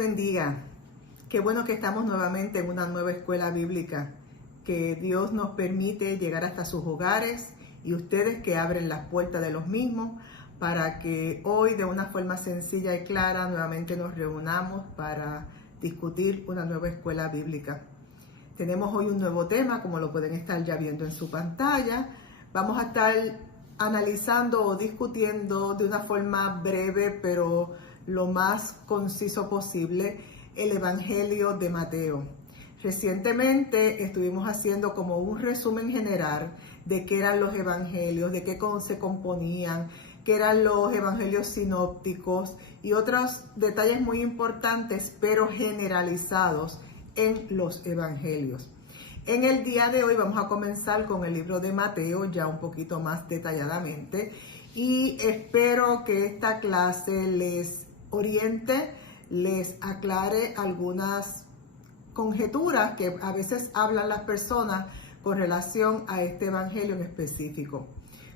bendiga. Qué bueno que estamos nuevamente en una nueva escuela bíblica, que Dios nos permite llegar hasta sus hogares y ustedes que abren las puertas de los mismos para que hoy de una forma sencilla y clara nuevamente nos reunamos para discutir una nueva escuela bíblica. Tenemos hoy un nuevo tema, como lo pueden estar ya viendo en su pantalla. Vamos a estar analizando o discutiendo de una forma breve, pero lo más conciso posible, el Evangelio de Mateo. Recientemente estuvimos haciendo como un resumen general de qué eran los evangelios, de qué se componían, qué eran los evangelios sinópticos y otros detalles muy importantes, pero generalizados en los evangelios. En el día de hoy vamos a comenzar con el libro de Mateo, ya un poquito más detalladamente, y espero que esta clase les oriente, les aclare algunas conjeturas que a veces hablan las personas con relación a este evangelio en específico.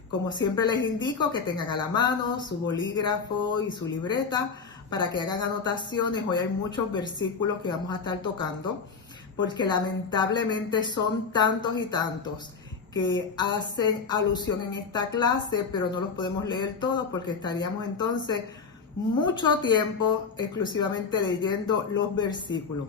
Como siempre les indico que tengan a la mano su bolígrafo y su libreta para que hagan anotaciones. Hoy hay muchos versículos que vamos a estar tocando, porque lamentablemente son tantos y tantos que hacen alusión en esta clase, pero no los podemos leer todos porque estaríamos entonces mucho tiempo exclusivamente leyendo los versículos.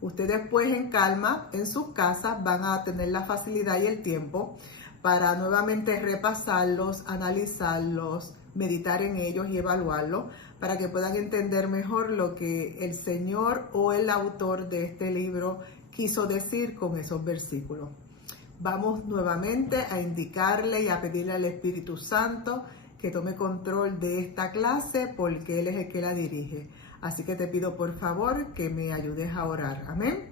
Ustedes pues en calma en sus casas van a tener la facilidad y el tiempo para nuevamente repasarlos, analizarlos, meditar en ellos y evaluarlos para que puedan entender mejor lo que el Señor o el autor de este libro quiso decir con esos versículos. Vamos nuevamente a indicarle y a pedirle al Espíritu Santo que tome control de esta clase porque Él es el que la dirige. Así que te pido por favor que me ayudes a orar. Amén.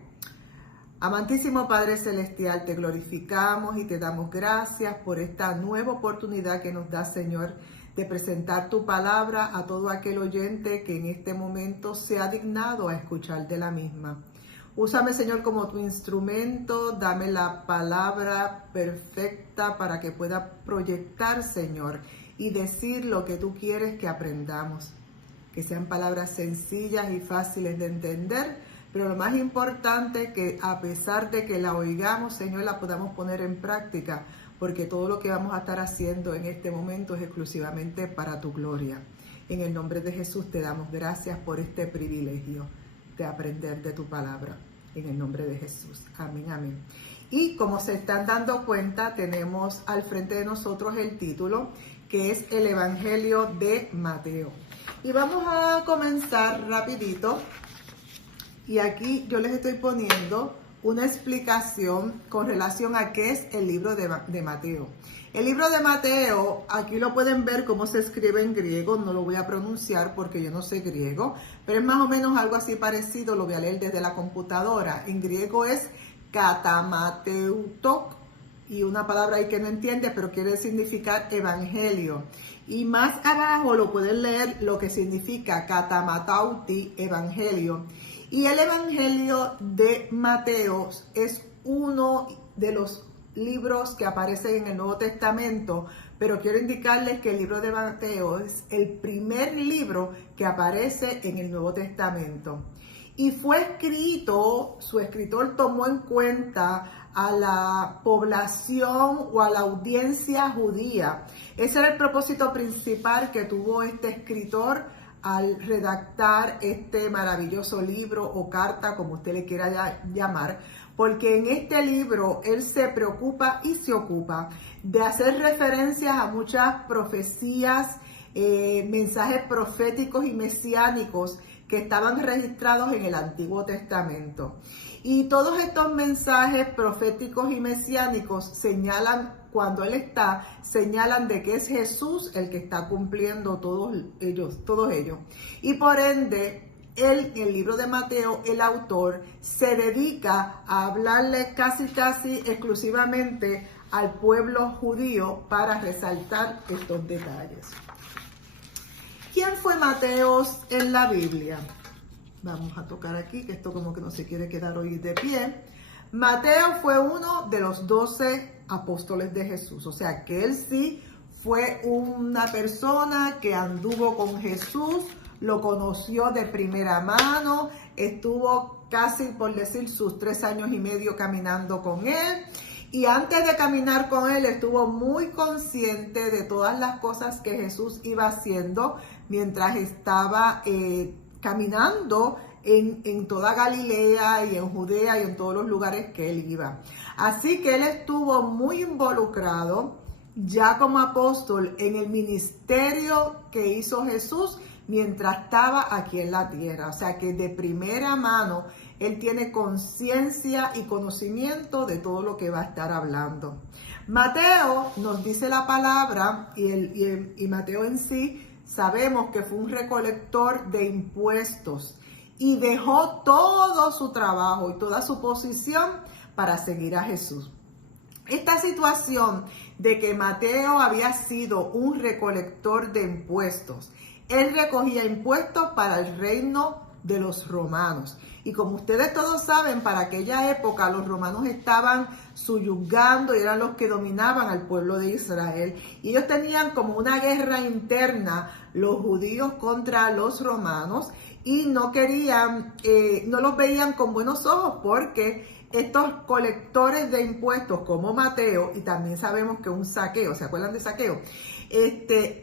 Amantísimo Padre Celestial, te glorificamos y te damos gracias por esta nueva oportunidad que nos da, Señor, de presentar tu palabra a todo aquel oyente que en este momento se ha dignado a escuchar de la misma. Úsame, Señor, como tu instrumento, dame la palabra perfecta para que pueda proyectar, Señor, y decir lo que tú quieres que aprendamos. Que sean palabras sencillas y fáciles de entender, pero lo más importante que a pesar de que la oigamos, Señor, la podamos poner en práctica, porque todo lo que vamos a estar haciendo en este momento es exclusivamente para tu gloria. En el nombre de Jesús te damos gracias por este privilegio de aprender de tu palabra. En el nombre de Jesús. Amén, amén. Y como se están dando cuenta, tenemos al frente de nosotros el título, que es el Evangelio de Mateo. Y vamos a comenzar rapidito. Y aquí yo les estoy poniendo una explicación con relación a qué es el libro de Mateo. El libro de Mateo, aquí lo pueden ver cómo se escribe en griego, no lo voy a pronunciar porque yo no sé griego, pero es más o menos algo así parecido, lo voy a leer desde la computadora. En griego es katamateutok, y una palabra ahí que no entiende, pero quiere significar evangelio. Y más abajo lo pueden leer lo que significa katamatauti, evangelio. Y el Evangelio de Mateo es uno de los libros que aparecen en el Nuevo Testamento, pero quiero indicarles que el libro de Mateo es el primer libro que aparece en el Nuevo Testamento. Y fue escrito, su escritor tomó en cuenta a la población o a la audiencia judía. Ese era el propósito principal que tuvo este escritor al redactar este maravilloso libro o carta, como usted le quiera llamar, porque en este libro él se preocupa y se ocupa de hacer referencias a muchas profecías, mensajes proféticos y mesiánicos que estaban registrados en el Antiguo Testamento. Y todos estos mensajes proféticos y mesiánicos señalan, cuando él está, señalan de que es Jesús el que está cumpliendo todos ellos. Y por ende, él, en el libro de Mateo, el autor, se dedica a hablarle casi exclusivamente al pueblo judío para resaltar estos detalles. ¿Quién fue Mateo en la Biblia? Vamos a tocar aquí, que esto como que no se quiere quedar hoy de pie. Mateo fue uno de los 12 apóstoles de Jesús, o sea que él sí fue una persona que anduvo con Jesús lo conoció de primera mano, estuvo casi, por decir, sus 3 años y medio caminando con él. Y antes de caminar con él estuvo muy consciente de todas las cosas que Jesús iba haciendo mientras estaba caminando en toda Galilea y en Judea y en todos los lugares que él iba. Así que él estuvo muy involucrado ya como apóstol en el ministerio que hizo Jesús mientras estaba aquí en la tierra. O sea que de primera mano él tiene conciencia y conocimiento de todo lo que va a estar hablando. Mateo nos dice la palabra y Mateo en sí sabemos que fue un recolector de impuestos y dejó todo su trabajo y toda su posición para seguir a Jesús. Esta situación de que Mateo había sido un recolector de impuestos, él recogía impuestos para el reino de los romanos. Y como ustedes todos saben, para aquella época los romanos estaban subyugando y eran los que dominaban al pueblo de Israel. Y ellos tenían como una guerra interna, los judíos contra los romanos, y no querían, no los veían con buenos ojos porque estos colectores de impuestos como Mateo, y también sabemos que un Zaqueo, ¿se acuerdan de Zaqueo?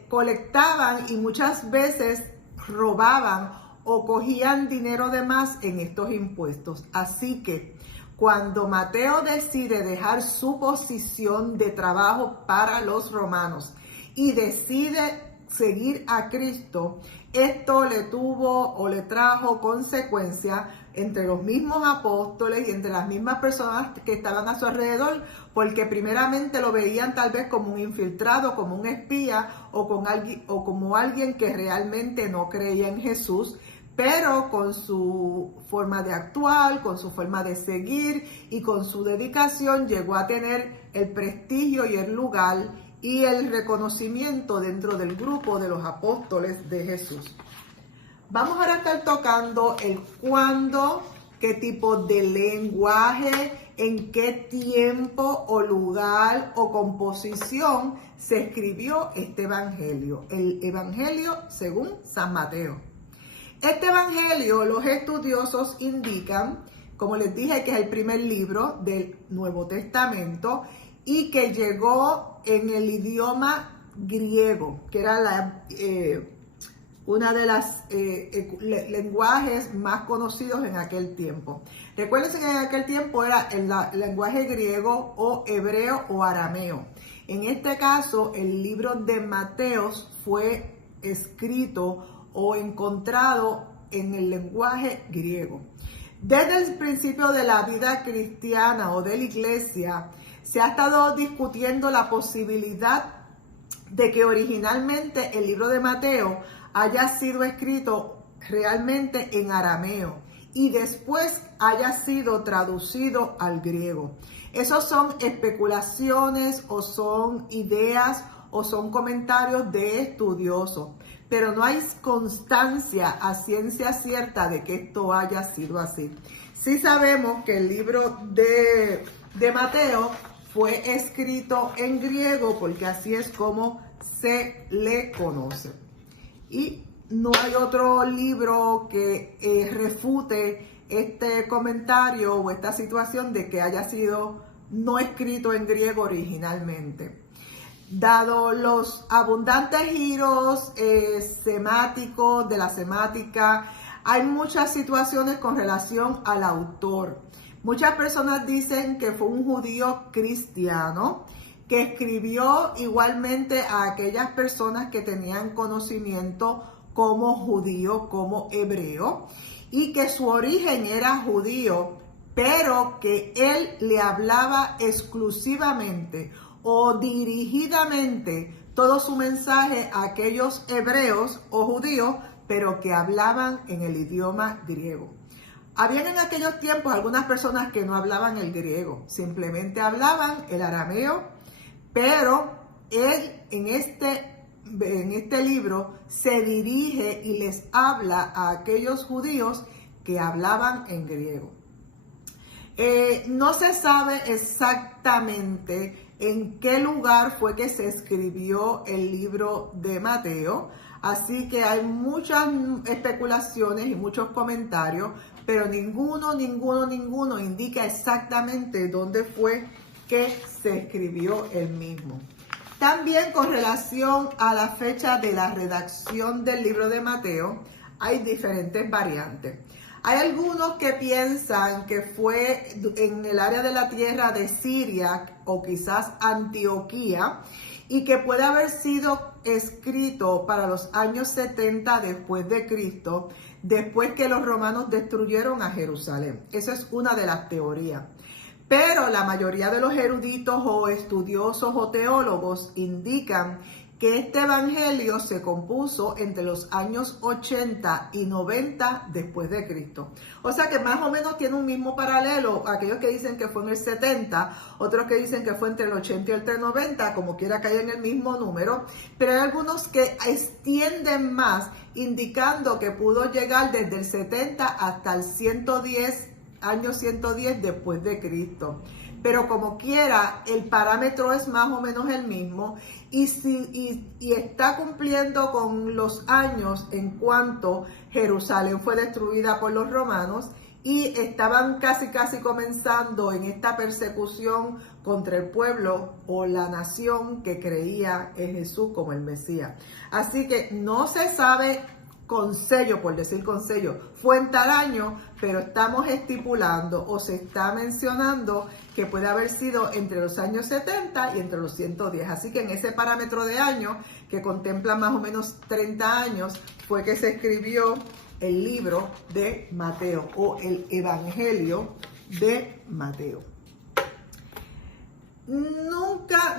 Colectaban y muchas veces robaban o cogían dinero de más en estos impuestos. Así que cuando Mateo decide dejar su posición de trabajo para los romanos y decide seguir a Cristo, esto le trajo consecuencias entre los mismos apóstoles y entre las mismas personas que estaban a su alrededor, porque primeramente lo veían tal vez como un infiltrado, como un espía o como alguien que realmente no creía en Jesús, pero con su forma de actuar, con su forma de seguir y con su dedicación llegó a tener el prestigio y el lugar y el reconocimiento dentro del grupo de los apóstoles de Jesús. Vamos ahora a estar tocando el cuándo, qué tipo de lenguaje, en qué tiempo o lugar o composición se escribió este evangelio, el evangelio según San Mateo. Este evangelio, los estudiosos indican, como les dije, que es el primer libro del Nuevo Testamento y que llegó en el idioma griego, que era una de las lenguajes más conocidos en aquel tiempo. Recuerden que en aquel tiempo era el lenguaje griego o hebreo o arameo. En este caso, el libro de Mateo fue escrito o encontrado en el lenguaje griego. Desde el principio de la vida cristiana o de la iglesia, se ha estado discutiendo la posibilidad de que originalmente el libro de Mateo haya sido escrito realmente en arameo y después haya sido traducido al griego. Esos son especulaciones o son ideas o son comentarios de estudiosos, pero no hay constancia a ciencia cierta de que esto haya sido así. Sí sabemos que el libro de Mateo fue escrito en griego porque así es como se le conoce. Y no hay otro libro que refute este comentario o esta situación de que haya sido no escrito en griego originalmente. Dado los abundantes giros semáticos de la semática, hay muchas situaciones con relación al autor. Muchas personas dicen que fue un judío cristiano que escribió igualmente a aquellas personas que tenían conocimiento como judío, como hebreo, y que su origen era judío, pero que él le hablaba exclusivamente o dirigidamente todo su mensaje a aquellos hebreos o judíos, pero que hablaban en el idioma griego. Habían en aquellos tiempos algunas personas que no hablaban el griego, simplemente hablaban el arameo, pero él en este libro se dirige y les habla a aquellos judíos que hablaban en griego. No se sabe exactamente en qué lugar fue que se escribió el libro de Mateo. Así que hay muchas especulaciones y muchos comentarios, pero ninguno indica exactamente dónde fue que se escribió el mismo. También con relación a la fecha de la redacción del libro de Mateo, hay diferentes variantes. Hay algunos que piensan que fue en el área de la tierra de Siria o quizás Antioquía y que puede haber sido escrito para los años 70 después de Cristo, después que los romanos destruyeron a Jerusalén. Esa es una de las teorías. Pero la mayoría de los eruditos o estudiosos o teólogos indican que este evangelio se compuso entre los años 80 y 90 después de Cristo. O sea que más o menos tiene un mismo paralelo, aquellos que dicen que fue en el 70, otros que dicen que fue entre el 80 y el 90, como quiera que haya en el mismo número, pero hay algunos que extienden más, indicando que pudo llegar desde el 70 hasta el 110, año 110 después de Cristo. Pero como quiera, el parámetro es más o menos el mismo y está cumpliendo con los años en cuanto Jerusalén fue destruida por los romanos y estaban casi comenzando en esta persecución contra el pueblo o la nación que creía en Jesús como el Mesías. Así que no se sabe con sello, por decir con sello, fue en tal año, pero estamos estipulando o se está mencionando que puede haber sido entre los años 70 y entre los 110. Así que en ese parámetro de años, que contempla más o menos 30 años, fue que se escribió el libro de Mateo o el Evangelio de Mateo. Nunca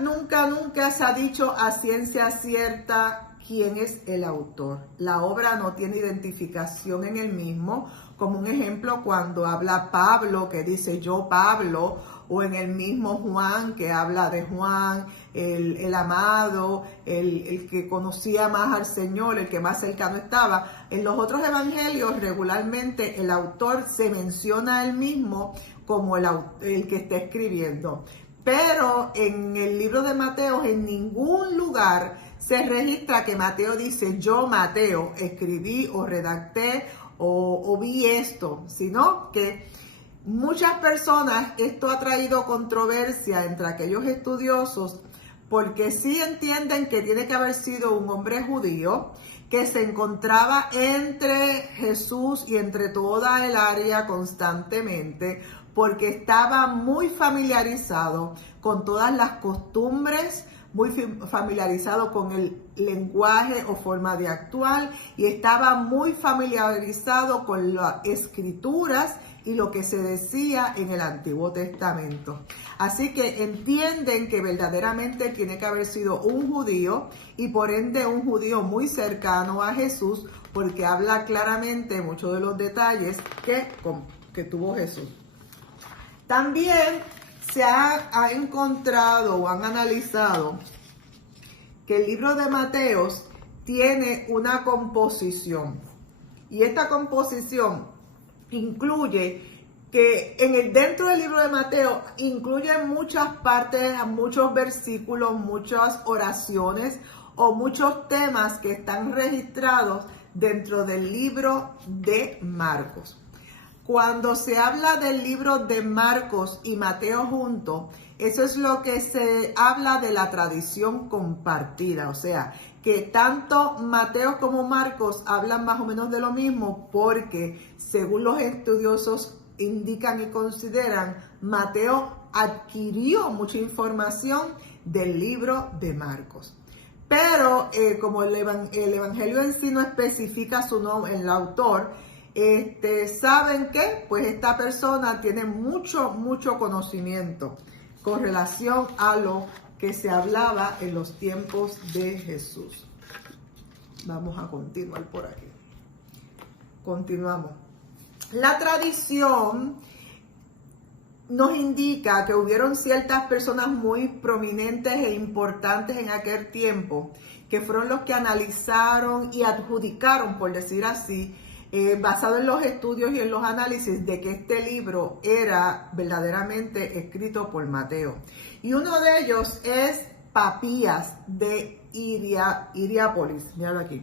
se ha dicho a ciencia cierta quién es el autor. La obra no tiene identificación en el mismo, como un ejemplo cuando habla Pablo, que dice yo Pablo, o en el mismo Juan, que habla de Juan, el amado, el que conocía más al Señor, el que más cercano estaba. En los otros evangelios regularmente el autor se menciona a él mismo como el que está escribiendo. Pero en el libro de Mateo en ningún lugar se registra que Mateo dice, yo Mateo escribí o redacté o vi esto, sino que muchas personas, esto ha traído controversia entre aquellos estudiosos, porque sí entienden que tiene que haber sido un hombre judío que se encontraba entre Jesús y entre toda el área constantemente, porque estaba muy familiarizado con todas las costumbres, muy familiarizado con el lenguaje o forma de actuar y estaba muy familiarizado con las escrituras y lo que se decía en el Antiguo Testamento. Así que entienden que verdaderamente tiene que haber sido un judío y por ende un judío muy cercano a Jesús, porque habla claramente muchos de los detalles que tuvo Jesús. También se ha encontrado o han analizado que el libro de Mateo tiene una composición y esta composición incluye que dentro del libro de Mateo incluye muchas partes, muchos versículos, muchas oraciones o muchos temas que están registrados dentro del libro de Marcos. Cuando se habla del libro de Marcos y Mateo juntos, eso es lo que se habla de la tradición compartida, o sea, que tanto Mateo como Marcos hablan más o menos de lo mismo porque, según los estudiosos indican y consideran, Mateo adquirió mucha información del libro de Marcos. Pero como el Evangelio en sí no especifica su nombre, el autor, ¿saben qué? Pues esta persona tiene mucho conocimiento con relación a lo que se hablaba en los tiempos de Jesús. Vamos a continuar por aquí. Continuamos. La tradición nos indica que hubieron ciertas personas muy prominentes e importantes en aquel tiempo, que fueron los que analizaron y adjudicaron, por decir así, basado en los estudios y en los análisis de que este libro era verdaderamente escrito por Mateo. Y uno de ellos es Papías de Hierápolis. Míralo aquí.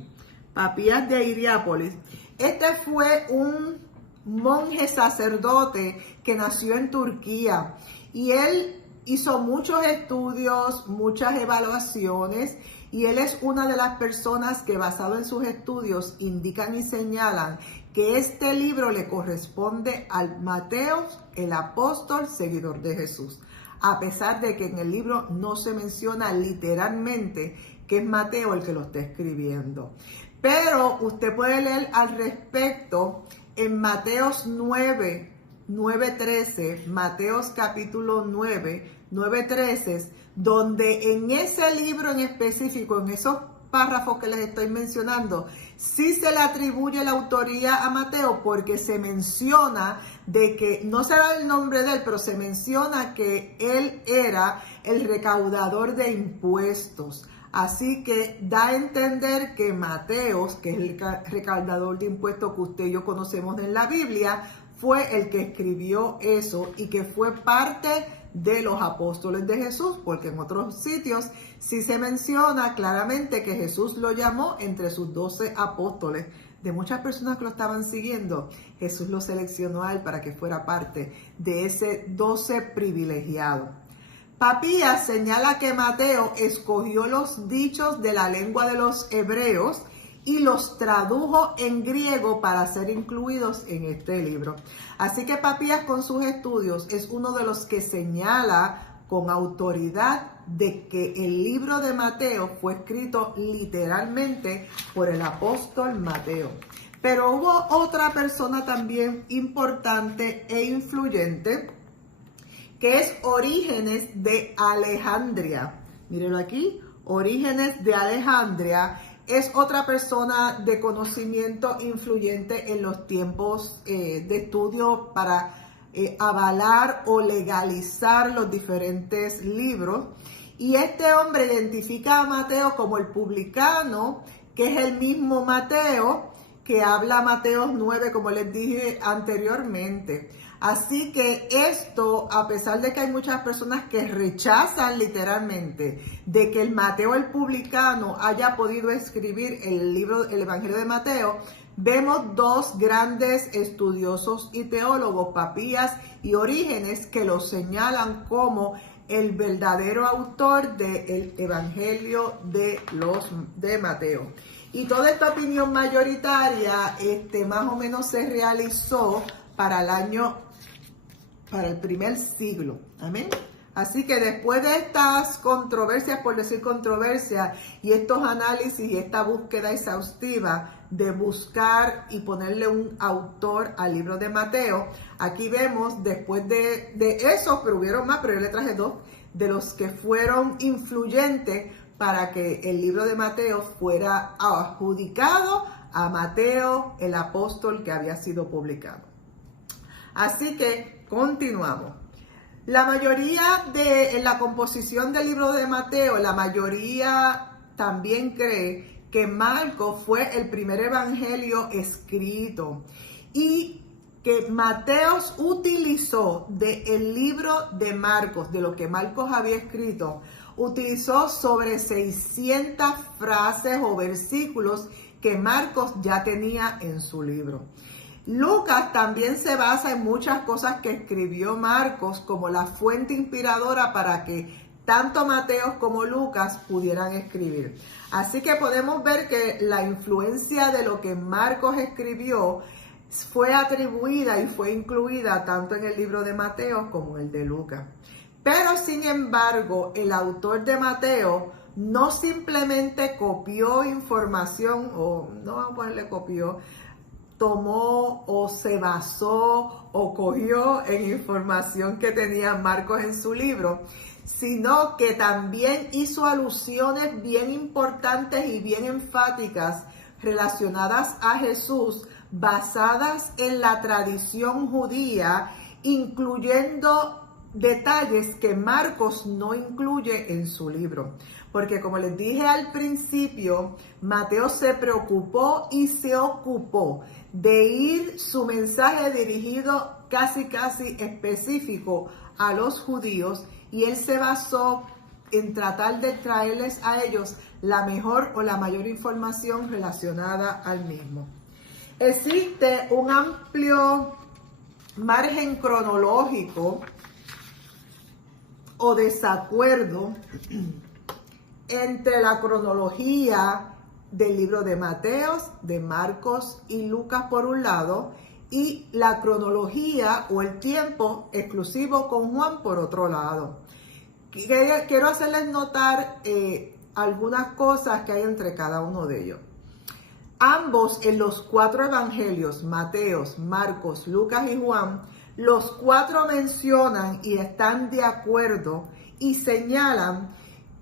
Papías de Hierápolis. Este fue un monje sacerdote que nació en Turquía y él hizo muchos estudios, muchas evaluaciones, y él es una de las personas que, basado en sus estudios, indican y señalan que este libro le corresponde al Mateo, el apóstol seguidor de Jesús, a pesar de que en el libro no se menciona literalmente que es Mateo el que lo está escribiendo. Pero usted puede leer al respecto en Mateos 9:13, Mateos capítulo 9:13, donde en ese libro en específico, en esos párrafos que les estoy mencionando, sí se le atribuye la autoría a Mateo, porque se menciona de que, no se da el nombre de él, pero se menciona que él era el recaudador de impuestos. Así que da a entender que Mateos, que es el recaudador de impuestos que usted y yo conocemos en la Biblia, fue el que escribió eso y que fue parte de los apóstoles de Jesús, porque en otros sitios sí se menciona claramente que Jesús lo llamó entre sus 12 apóstoles. De muchas personas que lo estaban siguiendo, Jesús lo seleccionó a él para que fuera parte de ese 12 privilegiado. Papías señala que Mateo escogió los dichos de la lengua de los hebreos y los tradujo en griego para ser incluidos en este libro. Así que Papías, con sus estudios, es uno de los que señala con autoridad de que el libro de Mateo fue escrito literalmente por el apóstol Mateo. Pero hubo otra persona también importante e influyente, que es Orígenes de Alejandría. Mírenlo aquí, Orígenes de Alejandría. Es otra persona de conocimiento influyente en los tiempos de estudio para avalar o legalizar los diferentes libros. Y este hombre identifica a Mateo como el publicano, que es el mismo Mateo que habla Mateos 9, como les dije anteriormente. Así que esto, a pesar de que hay muchas personas que rechazan literalmente de que el Mateo el publicano haya podido escribir el Evangelio de Mateo, vemos dos grandes estudiosos y teólogos, Papías y Orígenes, que lo señalan como el verdadero autor del Evangelio de Mateo. Y toda esta opinión mayoritaria más o menos se realizó para el primer siglo. Amén. Así que después de estas controversias, por decir controversias, y estos análisis y esta búsqueda exhaustiva de buscar y ponerle un autor al libro de Mateo, aquí vemos después de eso, pero hubieron más, pero yo le traje dos, de los que fueron influyentes para que el libro de Mateo fuera adjudicado a Mateo, el apóstol que había sido publicado. Así que continuamos. La mayoría en la composición del libro de Mateo, la mayoría también cree que Marcos fue el primer evangelio escrito y que Mateos utilizó del libro de Marcos, de lo que Marcos había escrito, utilizó sobre 600 frases o versículos que Marcos ya tenía en su libro. Lucas también se basa en muchas cosas que escribió Marcos como la fuente inspiradora para que tanto Mateo como Lucas pudieran escribir. Así que podemos ver que la influencia de lo que Marcos escribió fue atribuida y fue incluida tanto en el libro de Mateo como el de Lucas. Pero sin embargo, el autor de Mateo no simplemente copió información, o no vamos a ponerle copió, tomó o se basó o cogió en información que tenía Marcos en su libro, sino que también hizo alusiones bien importantes y bien enfáticas relacionadas a Jesús, basadas en la tradición judía, incluyendo detalles que Marcos no incluye en su libro. Porque como les dije al principio, Mateo se preocupó y se ocupó de ir su mensaje dirigido casi específico a los judíos, y él se basó en tratar de traerles a ellos la mejor o la mayor información relacionada al mismo. Existe un amplio margen cronológico o desacuerdo entre la cronología del libro de Mateos, de Marcos y Lucas por un lado, y la cronología o el tiempo exclusivo con Juan por otro lado. Quiero hacerles notar algunas cosas que hay entre cada uno de ellos. Ambos en los 4 evangelios, Mateos, Marcos, Lucas y Juan, los 4 mencionan y están de acuerdo y señalan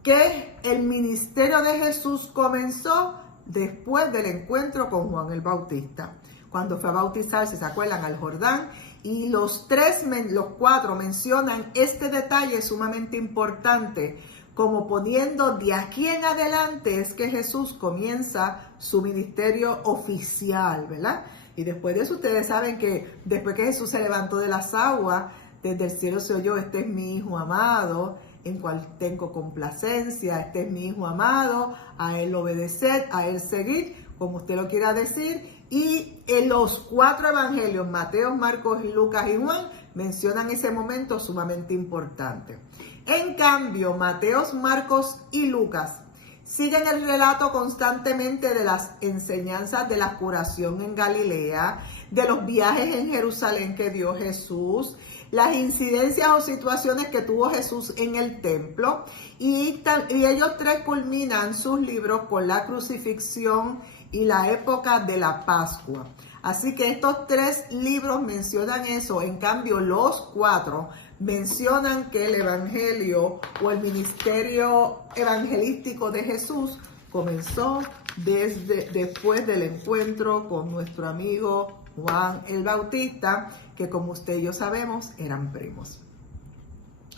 que el ministerio de Jesús comenzó después del encuentro con Juan el Bautista, cuando fue a bautizarse, ¿se acuerdan? Al Jordán. Y los 4 mencionan este detalle sumamente importante, como poniendo de aquí en adelante es que Jesús comienza su ministerio oficial, ¿verdad? Y después de eso ustedes saben que después que Jesús se levantó de las aguas, desde el cielo se oyó: este es mi Hijo amado, en cual tengo complacencia, este es mi Hijo amado, a él obedeced, a él seguid, como usted lo quiera decir. Y en los 4 evangelios, Mateo, Marcos, Lucas y Juan, mencionan ese momento sumamente importante. En cambio, Mateos, Marcos y Lucas siguen el relato constantemente de las enseñanzas de la curación en Galilea, de los viajes en Jerusalén que dio Jesús, las incidencias o situaciones que tuvo Jesús en el templo, y ellos 3 culminan sus libros con la crucifixión y la época de la Pascua. Así que estos 3 libros mencionan eso. En cambio, los 4 mencionan que el evangelio o el ministerio evangelístico de Jesús comenzó después del encuentro con nuestro amigo Juan el Bautista, que como usted y yo sabemos eran primos.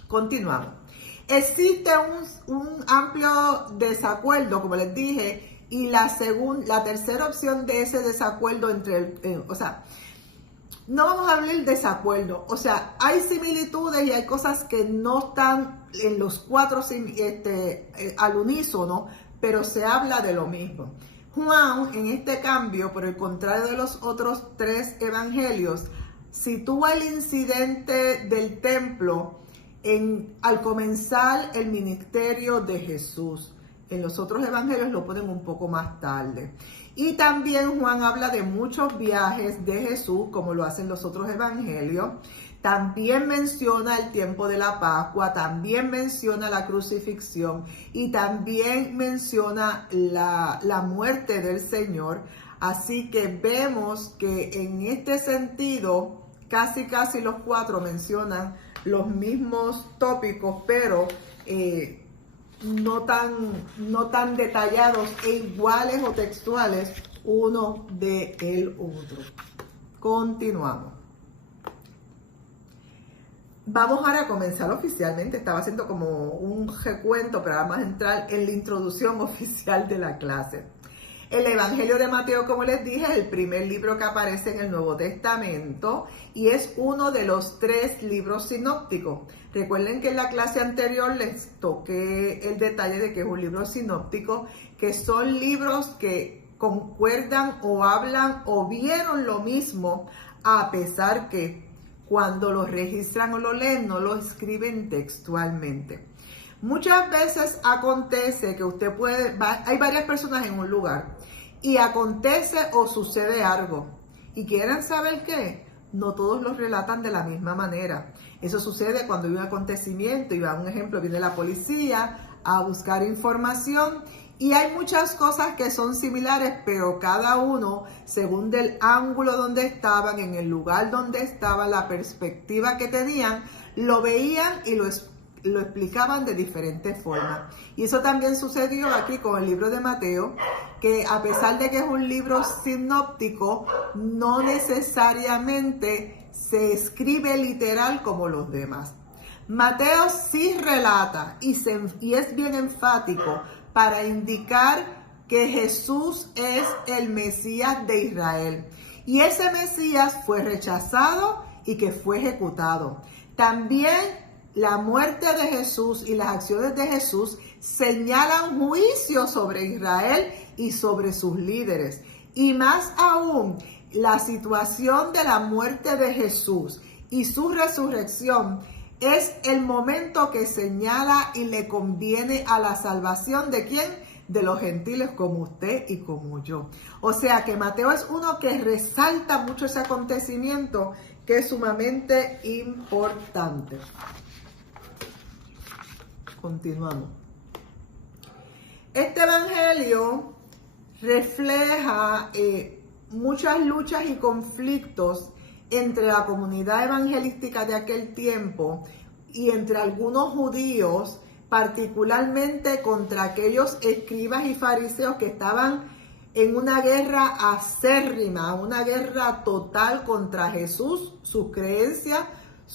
Continuamos. Existe un amplio desacuerdo, como les dije, y la tercera opción de ese desacuerdo no vamos a hablar de desacuerdo, hay similitudes y hay cosas que no están en los 4 al unísono, pero se habla de lo mismo. Juan, en este cambio, por el contrario de los otros 3 evangelios, sitúa el incidente del templo al comenzar el ministerio de Jesús. En los otros evangelios lo ponen un poco más tarde. Y también Juan habla de muchos viajes de Jesús, como lo hacen los otros evangelios. También menciona el tiempo de la Pascua, también menciona la crucifixión y también menciona la muerte del Señor. Así que vemos que en este sentido, casi los 4 mencionan los mismos tópicos, pero no tan detallados e iguales o textuales uno del otro. Continuamos. Vamos ahora a comenzar oficialmente. Estaba haciendo como un recuento, pero vamos a entrar en la introducción oficial de la clase. El Evangelio de Mateo, como les dije, es el primer libro que aparece en el Nuevo Testamento y es uno de los 3 libros sinópticos. Recuerden que en la clase anterior les toqué el detalle de que es un libro sinóptico, que son libros que concuerdan o hablan o vieron lo mismo, a pesar que cuando lo registran o lo leen no lo escriben textualmente. Muchas veces acontece que hay varias personas en un lugar y acontece o sucede algo y quieren saber qué. No todos los relatan de la misma manera. Eso sucede cuando hay un acontecimiento y un ejemplo, viene la policía a buscar información y hay muchas cosas que son similares, pero cada uno, según del ángulo donde estaban, en el lugar donde estaban, la perspectiva que tenían, lo veían y lo explicaban de diferentes formas. Y eso también sucedió aquí con el libro de Mateo, que a pesar de que es un libro sinóptico, no necesariamente se escribe literal como los demás. Mateo sí relata y es bien enfático para indicar que Jesús es el Mesías de Israel. Y ese Mesías fue rechazado y que fue ejecutado. También la muerte de Jesús y las acciones de Jesús señalan juicio sobre Israel y sobre sus líderes. Y más aún, la situación de la muerte de Jesús y su resurrección es el momento que señala y le conviene a la salvación ¿de quién? De los gentiles como usted y como yo. O sea que Mateo es uno que resalta mucho ese acontecimiento que es sumamente importante. Continuamos. Este evangelio refleja muchas luchas y conflictos entre la comunidad evangelística de aquel tiempo y entre algunos judíos, particularmente contra aquellos escribas y fariseos que estaban en una guerra acérrima, una guerra total contra Jesús, sus creencias,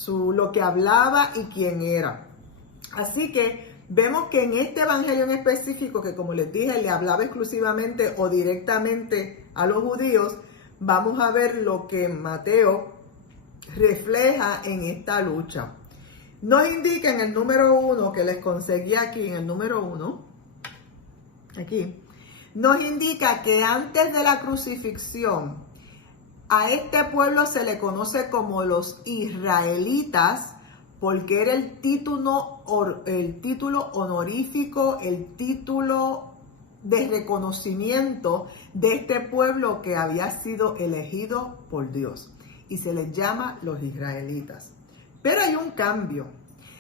lo que hablaba y quién era. Así que vemos que en este evangelio en específico, que como les dije, le hablaba exclusivamente o directamente a los judíos, vamos a ver lo que Mateo refleja en esta lucha. Nos indica en el número 1, que les conseguí aquí, en el número 1, aquí, nos indica que antes de la crucifixión, a este pueblo se le conoce como los israelitas, porque era el título honorífico, el título de reconocimiento de este pueblo que había sido elegido por Dios. Y se les llama los israelitas. Pero hay un cambio.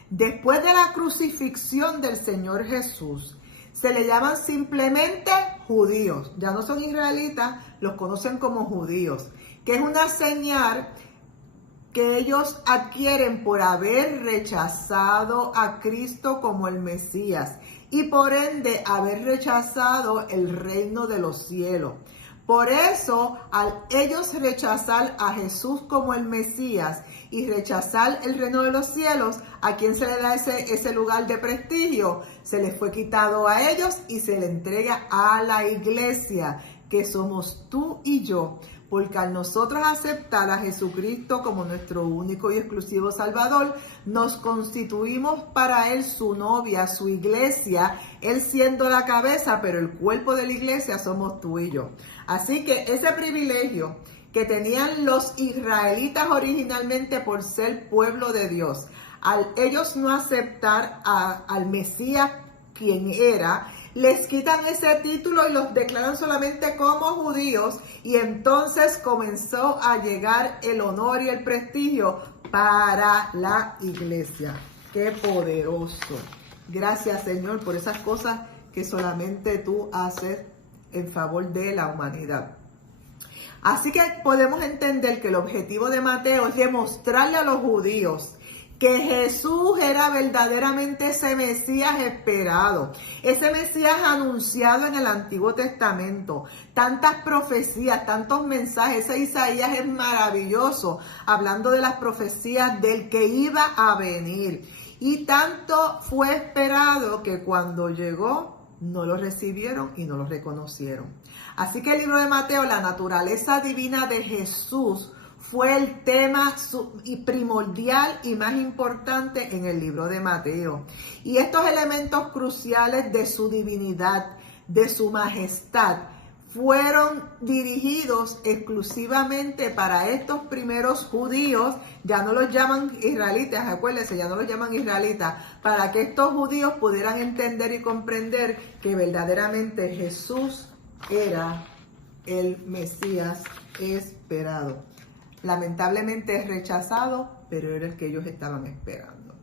Después de la crucifixión del Señor Jesús, se le llaman simplemente judíos. Ya no son israelitas, los conocen como judíos, que es una señal que ellos adquieren por haber rechazado a Cristo como el Mesías y por ende haber rechazado el reino de los cielos. Por eso, al ellos rechazar a Jesús como el Mesías y rechazar el reino de los cielos, ¿a quién se le da ese lugar de prestigio? Se les fue quitado a ellos y se le entrega a la iglesia, que somos tú y yo. Porque al nosotros aceptar a Jesucristo como nuestro único y exclusivo Salvador, nos constituimos para Él su novia, su iglesia, Él siendo la cabeza, pero el cuerpo de la iglesia somos tú y yo. Así que ese privilegio que tenían los israelitas originalmente por ser pueblo de Dios, al ellos no aceptar al Mesías quien era, les quitan ese título y los declaran solamente como judíos, y entonces comenzó a llegar el honor y el prestigio para la iglesia. ¡Qué poderoso! Gracias, Señor, por esas cosas que solamente tú haces en favor de la humanidad. Así que podemos entender que el objetivo de Mateo es demostrarle a los judíos que Jesús era verdaderamente ese Mesías esperado, ese Mesías anunciado en el Antiguo Testamento. Tantas profecías, tantos mensajes. Ese Isaías es maravilloso, hablando de las profecías del que iba a venir. Y tanto fue esperado que cuando llegó, no lo recibieron y no lo reconocieron. Así que el libro de Mateo, la naturaleza divina de Jesús, fue el tema primordial y más importante en el libro de Mateo. Y estos elementos cruciales de su divinidad, de su majestad, fueron dirigidos exclusivamente para estos primeros judíos. Ya no los llaman israelitas, acuérdense, ya no los llaman israelitas, para que estos judíos pudieran entender y comprender que verdaderamente Jesús era el Mesías esperado. Lamentablemente es rechazado, pero era el que ellos estaban esperando.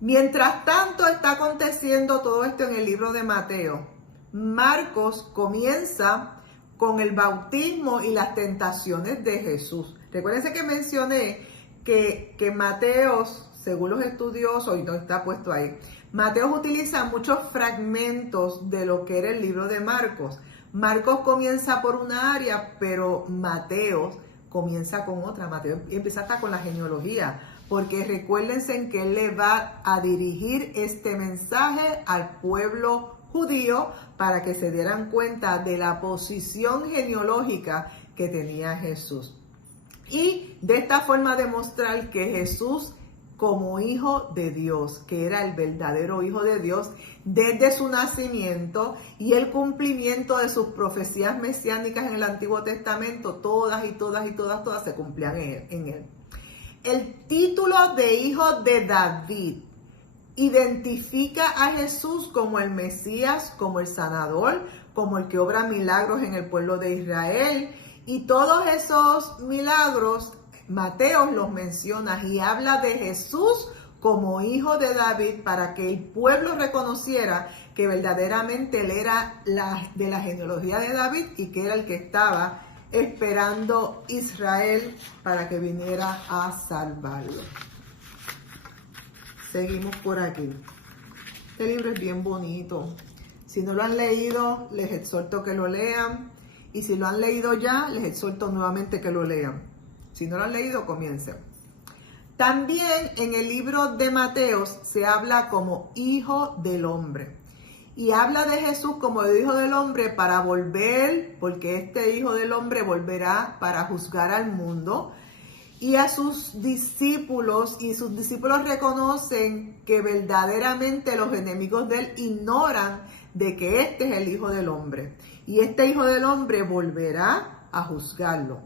Mientras tanto está aconteciendo todo esto en el libro de Mateo, Marcos comienza con el bautismo y las tentaciones de Jesús. Recuérdense que mencioné que Mateo, según los estudiosos, y no está puesto ahí, Mateo utiliza muchos fragmentos de lo que era el libro de Marcos. Marcos comienza por una área, pero Mateo comienza con otra. Mateo empieza hasta con la genealogía, porque recuérdense en que él le va a dirigir este mensaje al pueblo judío para que se dieran cuenta de la posición genealógica que tenía Jesús. Y de esta forma demostrar que Jesús como hijo de Dios, que era el verdadero hijo de Dios desde su nacimiento y el cumplimiento de sus profecías mesiánicas en el Antiguo Testamento, todas se cumplían en él. El título de hijo de David identifica a Jesús como el Mesías, como el sanador, como el que obra milagros en el pueblo de Israel, y todos esos milagros Mateo los menciona y habla de Jesús como hijo de David para que el pueblo reconociera que verdaderamente él era de la genealogía de David y que era el que estaba esperando Israel para que viniera a salvarlo. Seguimos por aquí. Este libro es bien bonito. Si no lo han leído, les exhorto que lo lean. Y si lo han leído ya, les exhorto nuevamente que lo lean. Si no lo han leído, comiencen. También en el libro de Mateo se habla como hijo del hombre. Y habla de Jesús como el hijo del hombre para volver, porque este hijo del hombre volverá para juzgar al mundo. Y a sus discípulos, y sus discípulos reconocen que verdaderamente los enemigos de él ignoran de que este es el hijo del hombre. Y este hijo del hombre volverá a juzgarlo.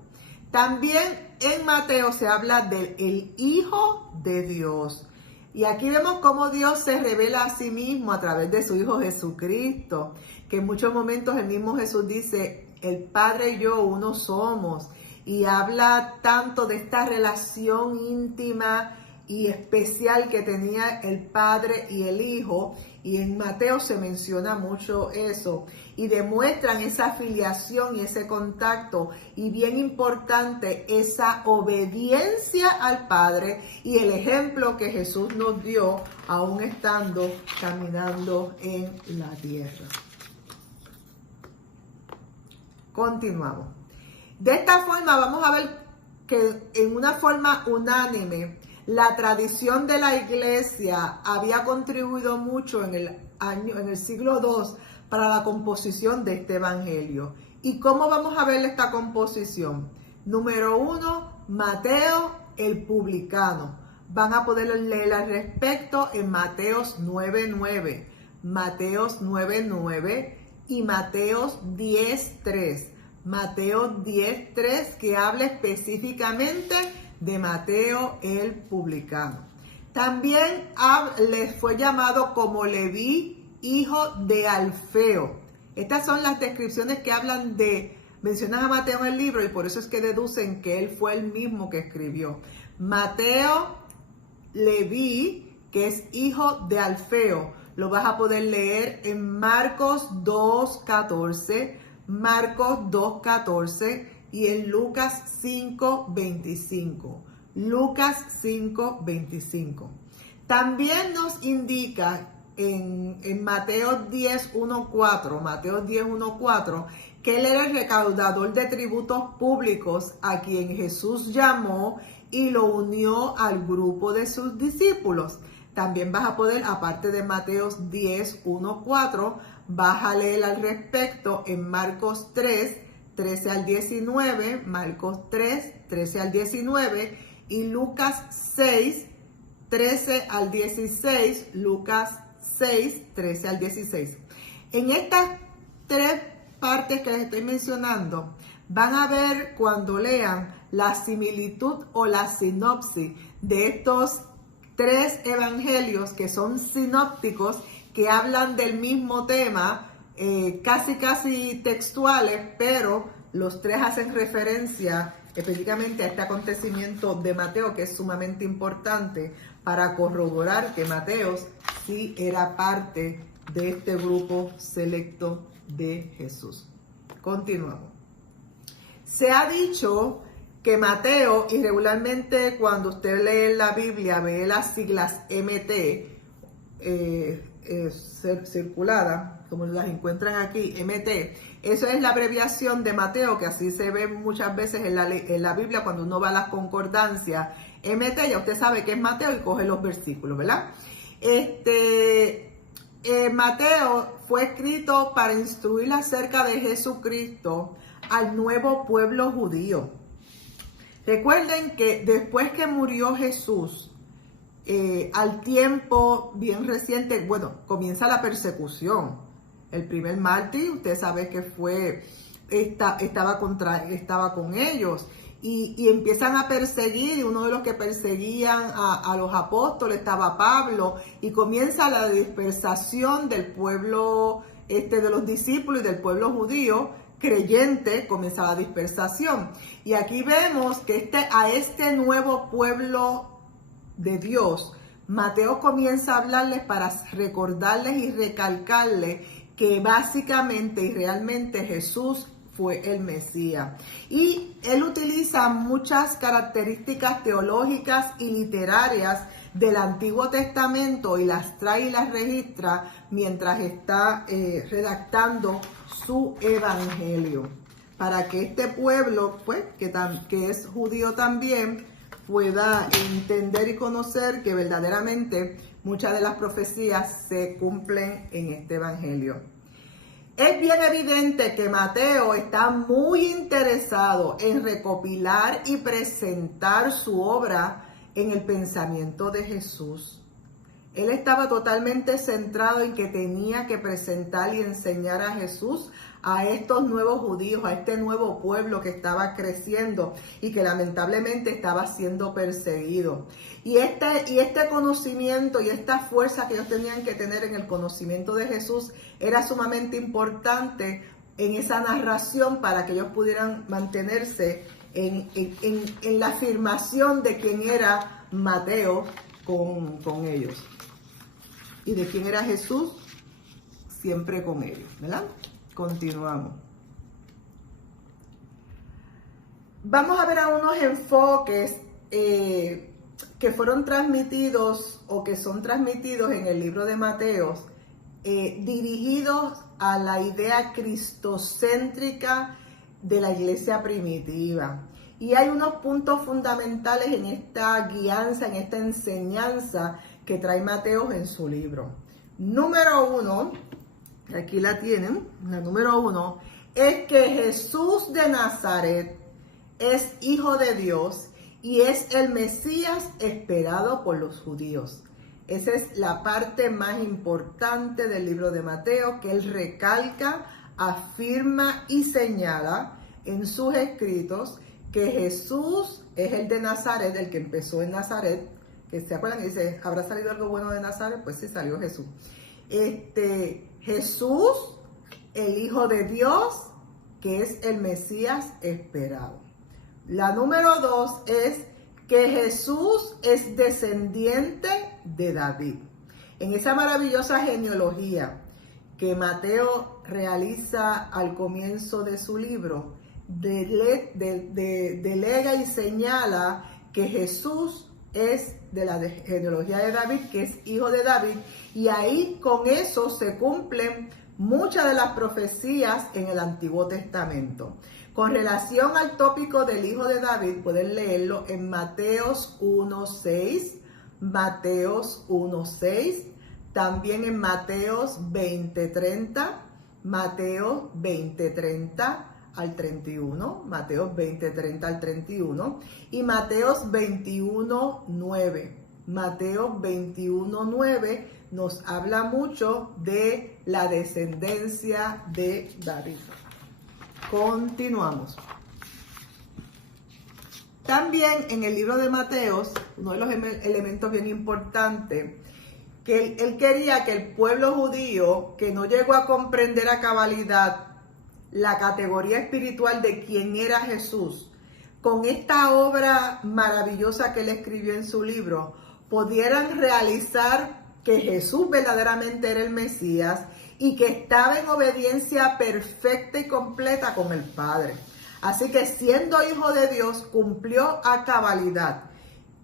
También en Mateo se habla del Hijo de Dios. Y aquí vemos cómo Dios se revela a sí mismo a través de su Hijo Jesucristo. Que en muchos momentos el mismo Jesús dice, el Padre y yo uno somos. Y habla tanto de esta relación íntima y especial que tenía el Padre y el Hijo. Y en Mateo se menciona mucho eso. Y demuestran esa filiación y ese contacto. Y bien importante, esa obediencia al Padre y el ejemplo que Jesús nos dio aún estando caminando en la tierra. Continuamos. De esta forma vamos a ver que en una forma unánime la tradición de la iglesia había contribuido mucho en el siglo II para la composición de este evangelio. ¿Y cómo vamos a ver esta composición? Número 1, Mateo el publicano. Van a poder leer al respecto en Mateos 9:9, Mateos 9:9 y Mateos 10:3. Mateo 10:3, que habla específicamente de Mateo el publicano. También les fue llamado como Leví, hijo de Alfeo. Estas son las descripciones que mencionan a Mateo en el libro y por eso es que deducen que él fue el mismo que escribió. Mateo, Leví, que es hijo de Alfeo. Lo vas a poder leer en Marcos 2:14, Marcos 2:14 y en Lucas 5:25. Lucas 5:25. También nos indica en Mateo 10:1-4, Mateo 10:1-4, que él era el recaudador de tributos públicos a quien Jesús llamó y lo unió al grupo de sus discípulos. También vas a poder, aparte de Mateo 10:1-4, vas a leer al respecto en Marcos 3:13 al 19, Marcos 3:13 al 19 y Lucas 6:13 al 16, Lucas 6:13 al 16. En estas tres partes que les estoy mencionando, van a ver cuando lean la similitud o la sinopsis de estos tres evangelios que son sinópticos, que hablan del mismo tema, casi textuales, pero los tres hacen referencia específicamente a este acontecimiento de Mateo, que es sumamente importante para corroborar que Mateo sí era parte de este grupo selecto de Jesús. Continuamos. Se ha dicho que Mateo, y regularmente cuando usted lee la Biblia, ve las siglas MT circuladas, como las encuentran aquí, MT. Eso es la abreviación de Mateo, que así se ve muchas veces en la Biblia cuando uno va a las concordancias. MT, ya usted sabe que es Mateo y coge los versículos, ¿verdad? Mateo fue escrito para instruir acerca de Jesucristo al nuevo pueblo judío. Recuerden que después que murió Jesús, al tiempo bien reciente, bueno, comienza la persecución. El primer mártir, usted sabe que estaba con ellos. Y empiezan a perseguir, y uno de los que perseguían a los apóstoles estaba Pablo, y comienza la dispersación del pueblo de los discípulos y del pueblo judío creyente, comienza la dispersación. Y aquí vemos que a este nuevo pueblo de Dios, Mateo comienza a hablarles para recordarles y recalcarles que básicamente y realmente Jesús fue el Mesías. Y él utiliza muchas características teológicas y literarias del Antiguo Testamento y las trae y las registra mientras está redactando su evangelio, para que este pueblo, pues, que es judío también, pueda entender y conocer que verdaderamente muchas de las profecías se cumplen en este evangelio. Es bien evidente que Mateo está muy interesado en recopilar y presentar su obra en el pensamiento de Jesús. Él estaba totalmente centrado en que tenía que presentar y enseñar a Jesús a estos nuevos judíos, a este nuevo pueblo que estaba creciendo y que lamentablemente estaba siendo perseguido. Y este conocimiento y esta fuerza que ellos tenían que tener en el conocimiento de Jesús era sumamente importante en esa narración para que ellos pudieran mantenerse en la afirmación de quién era Mateo con ellos. Y de quién era Jesús siempre con ellos, ¿verdad? Continuamos. Vamos a ver a unos enfoques que fueron transmitidos o que son transmitidos en el libro de Mateo, dirigidos a la idea cristocéntrica de la iglesia primitiva. Y hay unos puntos fundamentales en esta guianza, en esta enseñanza que trae Mateo en su libro. Número 1, aquí la tienen, la número 1, es que Jesús de Nazaret es hijo de Dios y es el Mesías esperado por los judíos. Esa es la parte más importante del libro de Mateo, que él recalca, afirma y señala en sus escritos que Jesús es el de Nazaret, el que empezó en Nazaret, que se acuerdan y dice, ¿habrá salido algo bueno de Nazaret? Pues sí, salió Jesús. Jesús, el Hijo de Dios, que es el Mesías esperado. La número 2 es que Jesús es descendiente de David. En esa maravillosa genealogía que Mateo realiza al comienzo de su libro, delega y señala que Jesús es de la genealogía de David, que es hijo de David, y ahí con eso se cumplen muchas de las profecías en el Antiguo Testamento. Con relación al tópico del hijo de David, pueden leerlo en Mateos 1:6, Mateos 1:6, también en Mateos 20:30, Mateos 20:30 al 31, Mateos 20:30 al 31 y Mateos 21:9. Mateos 21:9 nos habla mucho de la descendencia de David. Continuamos. También en el libro de Mateos, uno de los elementos bien importantes, que él quería que el pueblo judío, que no llegó a comprender a cabalidad la categoría espiritual de quién era Jesús, con esta obra maravillosa que él escribió en su libro, pudieran realizar que Jesús verdaderamente era el Mesías y que estaba en obediencia perfecta y completa con el Padre. Así que siendo hijo de Dios, cumplió a cabalidad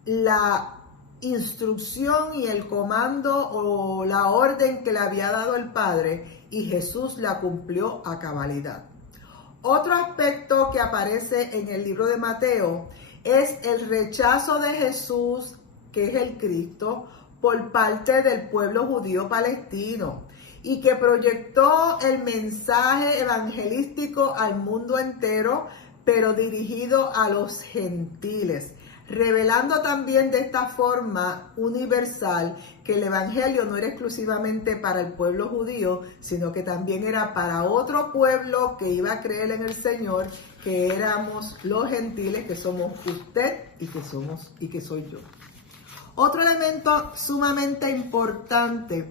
la instrucción y el comando o la orden que le había dado el Padre, y Jesús la cumplió a cabalidad. Otro aspecto que aparece en el libro de Mateo es el rechazo de Jesús, que es el Cristo, por parte del pueblo judío palestino, y que proyectó el mensaje evangelístico al mundo entero, pero dirigido a los gentiles. revelando también de esta forma universal que el Evangelio no era exclusivamente para el pueblo judío, sino que también era para otro pueblo que iba a creer en el Señor, que éramos los gentiles, que somos usted y que soy yo. Otro elemento sumamente importante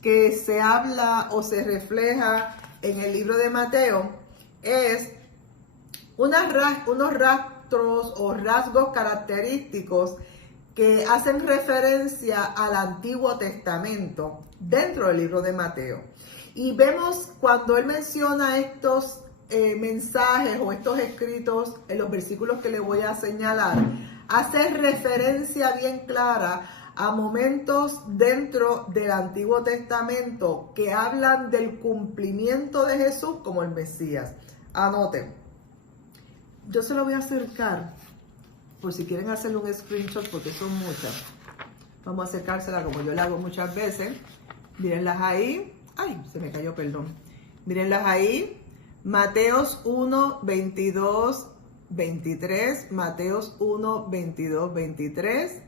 que se habla o se refleja en el libro de Mateo es unos rastros o rasgos característicos que hacen referencia al Antiguo Testamento dentro del libro de Mateo. Y vemos cuando él menciona estos mensajes o estos escritos en los versículos que le voy a señalar, hace referencia bien clara a momentos dentro del Antiguo Testamento que hablan del cumplimiento de Jesús como el Mesías. Anoten. Yo se lo voy a acercar por si quieren hacerle un screenshot porque son muchas. Vamos a acercársela como yo la hago muchas veces. Mírenlas ahí. Ay, se me cayó, perdón. Mírenlas ahí. Mateos 1, 22, 23. Mateos 1, 22, 23.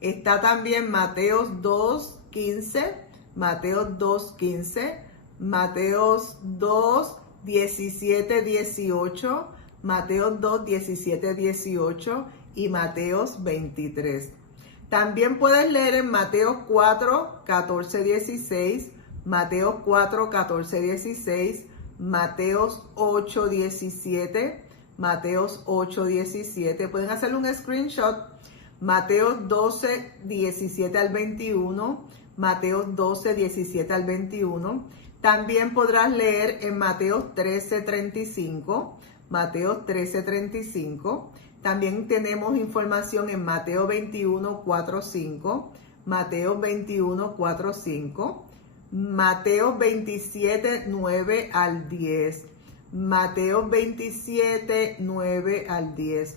Está también Mateos 2, 15. Mateos 2, 15. Mateos 2, 17, 18. Mateos 2, 17, 18 y Mateos 23. También puedes leer en Mateos 4, 14, 16, Mateos 4, 14, 16, Mateos 8, 17, Mateos 8, 17. Pueden hacerle un screenshot. Mateos 12, 17 al 21, Mateos 12, 17 al 21. También podrás leer en Mateos 13, 35. Mateo 13:35. También tenemos información en Mateo 21:4-5, Mateo 21:4-5, Mateo 27:9 al 10, Mateo 27:9 al 10.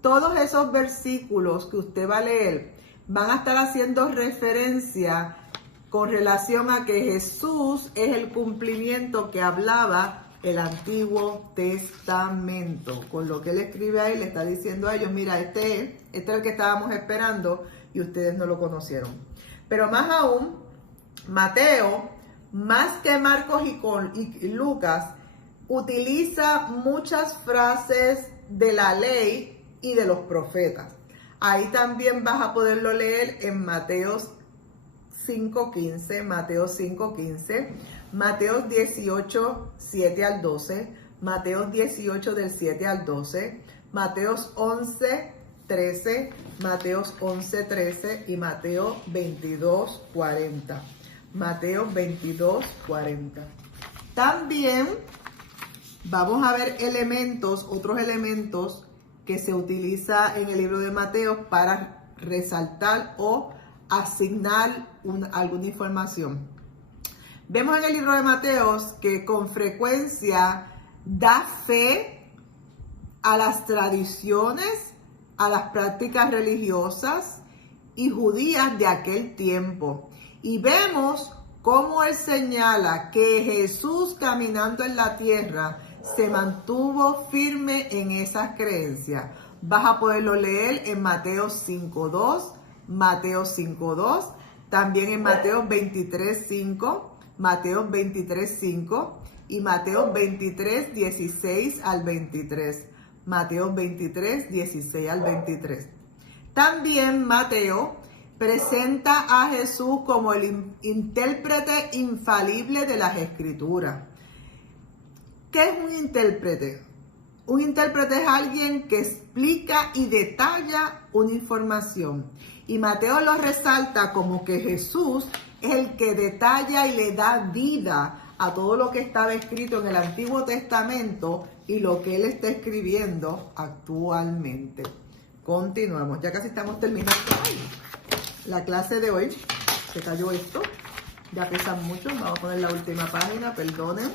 Todos esos versículos que usted va a leer van a estar haciendo referencia con relación a que Jesús es el cumplimiento que hablaba el Antiguo Testamento. Con lo que él escribe ahí, le está diciendo a ellos, mira, este es el que estábamos esperando y ustedes no lo conocieron. Pero más aún, Mateo, más que Marcos y Lucas, utiliza muchas frases de la ley y de los profetas. Ahí también vas a poderlo leer en Mateos 5:15, Mateo 5:15, Mateo 18, 7 al 12, Mateo 18 del 7 al 12, Mateos 11, 13, Mateos 11, 13 y Mateo 22, 40. Mateo 22, 40. También vamos a ver otros elementos que se utiliza en el libro de Mateo para resaltar o asignar alguna información. Vemos en el libro de Mateo que con frecuencia da fe a las tradiciones, a las prácticas religiosas y judías de aquel tiempo. Y vemos cómo él señala que Jesús caminando en la tierra se mantuvo firme en esas creencias. Vas a poderlo leer en Mateo 5:2, Mateo 5:2, también en Mateo 23:5, Mateo 23:5 y Mateo 23:16 al 23. Mateo 23:16 al 23. También Mateo presenta a Jesús como el intérprete infalible de las Escrituras. ¿Qué es un intérprete? Un intérprete es alguien que explica y detalla una información. Y Mateo lo resalta como que Jesús es el que detalla y le da vida a todo lo que estaba escrito en el Antiguo Testamento y lo que él está escribiendo actualmente. Continuamos, ya casi estamos terminando. Ay, la clase de hoy. Se cayó esto, ya pesan mucho. Vamos a poner la última página, perdonen.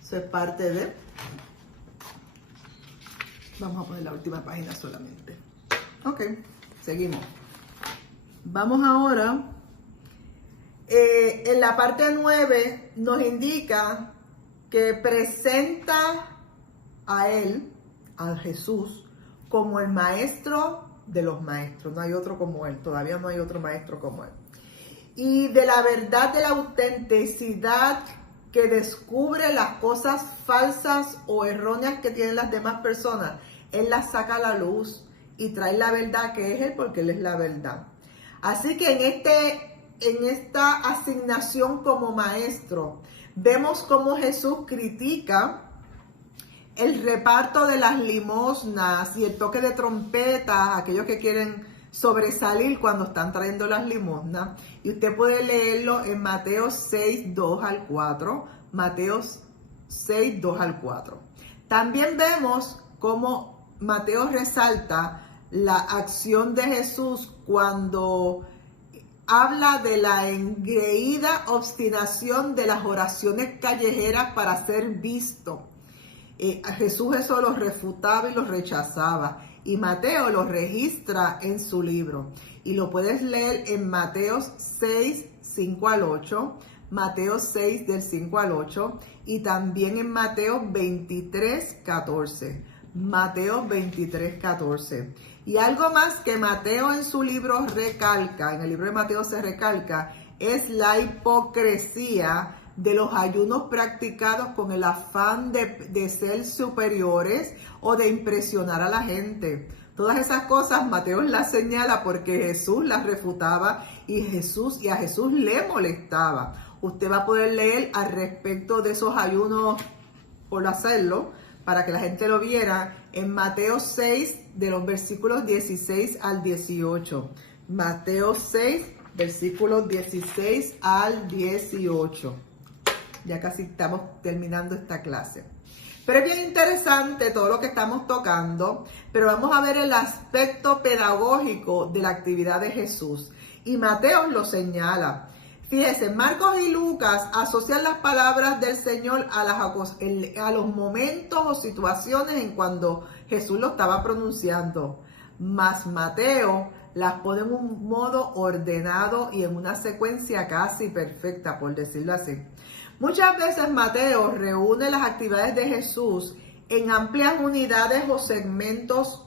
Eso es parte de... Vamos a poner la última página solamente. Ok, seguimos. Vamos ahora, en la parte 9 nos indica que presenta a él, a Jesús, como el maestro de los maestros. No hay otro como Él, todavía no hay otro maestro como Él. Y de la verdad, de la autenticidad que descubre las cosas falsas o erróneas que tienen las demás personas, Él las saca a la luz y trae la verdad que es Él, porque Él es la verdad. Así que en esta asignación como maestro, vemos cómo Jesús critica el reparto de las limosnas y el toque de trompeta, aquellos que quieren sobresalir cuando están trayendo las limosnas. Y usted puede leerlo en Mateo 6, 2 al 4. Mateo 6, 2 al 4. También vemos cómo Mateo resalta la acción de Jesús cuando habla de la engreída obstinación de las oraciones callejeras para ser visto. Jesús eso lo refutaba y lo rechazaba. Y Mateo lo registra en su libro. Y lo puedes leer en Mateo 6, 5 al 8. Mateo 6 del 5 al 8. Y también en Mateo 23, 14. Mateo 23, 14. Y algo más que Mateo en su libro recalca, en el libro de Mateo se recalca, es la hipocresía de los ayunos practicados con el afán de ser superiores o de impresionar a la gente. Todas esas cosas Mateo las señala porque Jesús las refutaba y a Jesús le molestaba. Usted va a poder leer al respecto de esos ayunos por hacerlo, para que la gente lo viera, en Mateo 6, de los versículos 16 al 18. Mateo 6, versículos 16 al 18. Ya casi estamos terminando esta clase. Pero es bien interesante todo lo que estamos tocando, pero vamos a ver el aspecto pedagógico de la actividad de Jesús. Y Mateo lo señala. Fíjense, Marcos y Lucas asocian las palabras del Señor a los momentos o situaciones en cuando Jesús lo estaba pronunciando. Mas Mateo las pone en un modo ordenado y en una secuencia casi perfecta, por decirlo así. Muchas veces Mateo reúne las actividades de Jesús en amplias unidades o segmentos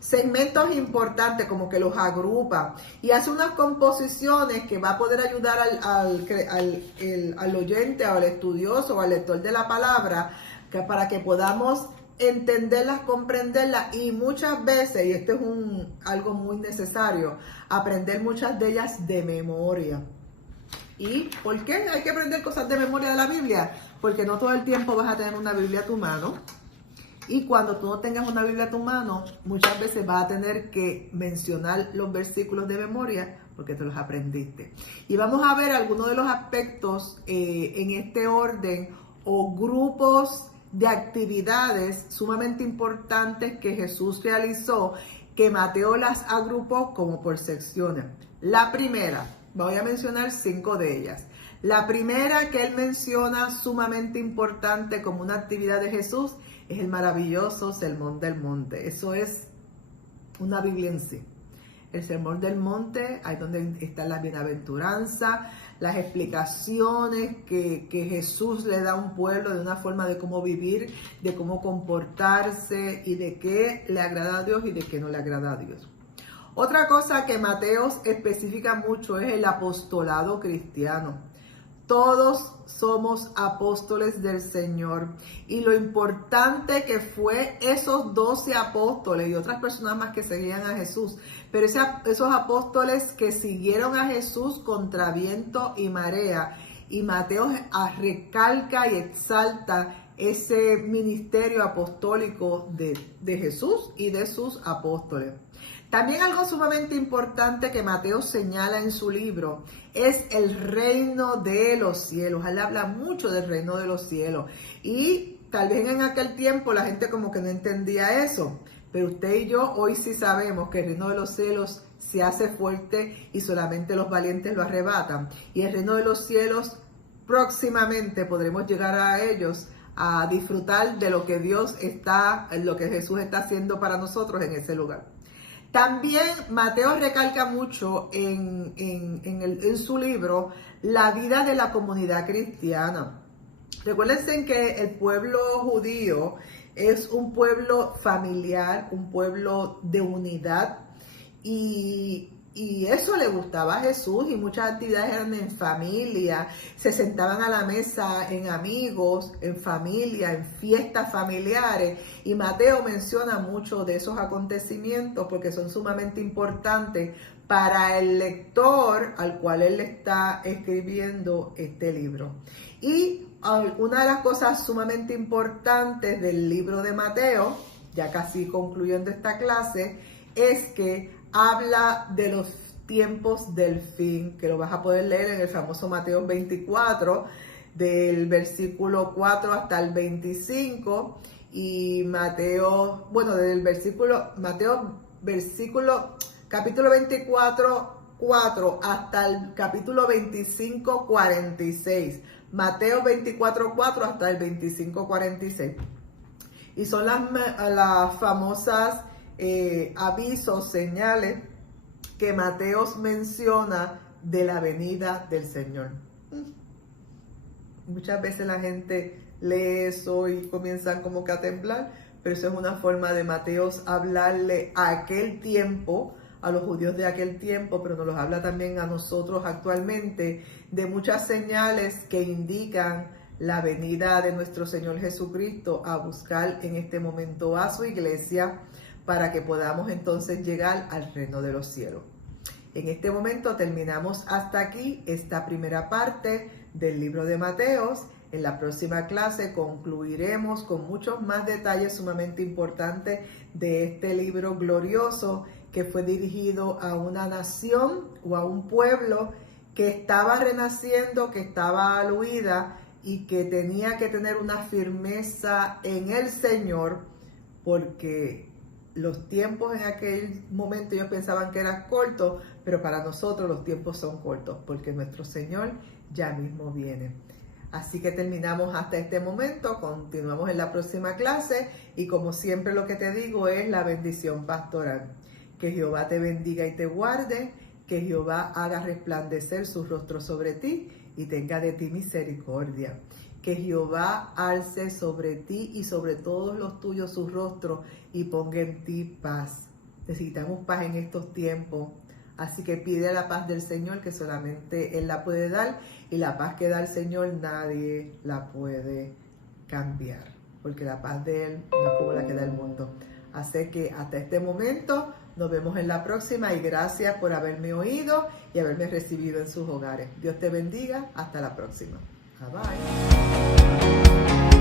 segmentos importantes, como que los agrupa y hace unas composiciones que va a poder ayudar al oyente, o al estudioso o al lector de la palabra, para que podamos entenderlas, comprenderlas y muchas veces, y esto es algo muy necesario, aprender muchas de ellas de memoria. ¿Y por qué hay que aprender cosas de memoria de la Biblia? Porque no todo el tiempo vas a tener una Biblia a tu mano. Y cuando tú no tengas una Biblia a tu mano, muchas veces vas a tener que mencionar los versículos de memoria porque te los aprendiste. Y vamos a ver algunos de los aspectos en este orden o grupos de actividades sumamente importantes que Jesús realizó, que Mateo las agrupó como por secciones. La primera, voy a mencionar 5 de ellas. La primera que él menciona sumamente importante como una actividad de Jesús es el maravilloso Sermón del Monte. Eso es una Biblia en sí. El Sermón del Monte, ahí donde está la bienaventuranza, las explicaciones que Jesús le da a un pueblo de una forma de cómo vivir, de cómo comportarse y de qué le agrada a Dios y de qué no le agrada a Dios. Otra cosa que Mateo especifica mucho es el apostolado cristiano. Todos somos apóstoles del Señor y lo importante que fue esos 12 apóstoles y otras personas más que seguían a Jesús, pero esos apóstoles que siguieron a Jesús contra viento y marea, y Mateo recalca y exalta ese ministerio apostólico de Jesús y de sus apóstoles. También algo sumamente importante que Mateo señala en su libro es el reino de los cielos. Él habla mucho del reino de los cielos. Y tal vez en aquel tiempo la gente como que no entendía eso. Pero usted y yo hoy sí sabemos que el reino de los cielos se hace fuerte y solamente los valientes lo arrebatan. Y el reino de los cielos próximamente podremos llegar a ellos a disfrutar de lo que lo que Jesús está haciendo para nosotros en ese lugar. También Mateo recalca mucho en su libro la vida de la comunidad cristiana. Recuérdense que el pueblo judío Es un pueblo familiar, un pueblo de unidad, y eso le gustaba a Jesús, y muchas actividades eran en familia, se sentaban a la mesa en amigos, en familia, en fiestas familiares, y Mateo menciona mucho de esos acontecimientos porque son sumamente importantes para el lector al cual él le está escribiendo este libro. Y una de las cosas sumamente importantes del libro de Mateo, ya casi concluyendo esta clase, es que habla de los tiempos del fin, que lo vas a poder leer en el famoso Mateo 24, del versículo 4 hasta el 25, y Mateo, bueno, desde el capítulo 24, 4 hasta el capítulo 25, 46. Mateo 24, 4 hasta el 25, 46. Y son las famosas avisos, señales que Mateo menciona de la venida del Señor. Muchas veces la gente lee eso y comienzan como que a temblar, pero eso es una forma de Mateo hablarle a aquel tiempo, a los judíos de aquel tiempo, pero nos los habla también a nosotros actualmente, de muchas señales que indican la venida de nuestro Señor Jesucristo a buscar en este momento a su iglesia, para que podamos entonces llegar al reino de los cielos. En este momento terminamos hasta aquí esta primera parte del libro de Mateos. En la próxima clase concluiremos con muchos más detalles sumamente importantes de este libro glorioso que fue dirigido a una nación o a un pueblo que estaba renaciendo, que estaba al huida y que tenía que tener una firmeza en el Señor, porque los tiempos en aquel momento ellos pensaban que eran cortos, pero para nosotros los tiempos son cortos, porque nuestro Señor ya mismo viene. Así que terminamos hasta este momento, continuamos en la próxima clase, y como siempre lo que te digo es la bendición pastoral. Que Jehová te bendiga y te guarde, que Jehová haga resplandecer su rostro sobre ti y tenga de ti misericordia. Que Jehová alce sobre ti y sobre todos los tuyos su rostro y ponga en ti paz. Necesitamos paz en estos tiempos, así que pide la paz del Señor, que solamente Él la puede dar, y la paz que da el Señor nadie la puede cambiar, porque la paz de Él no es como la que da el mundo. Así que hasta este momento nos vemos en la próxima, y gracias por haberme oído y haberme recibido en sus hogares. Dios te bendiga. Hasta la próxima. Bye bye.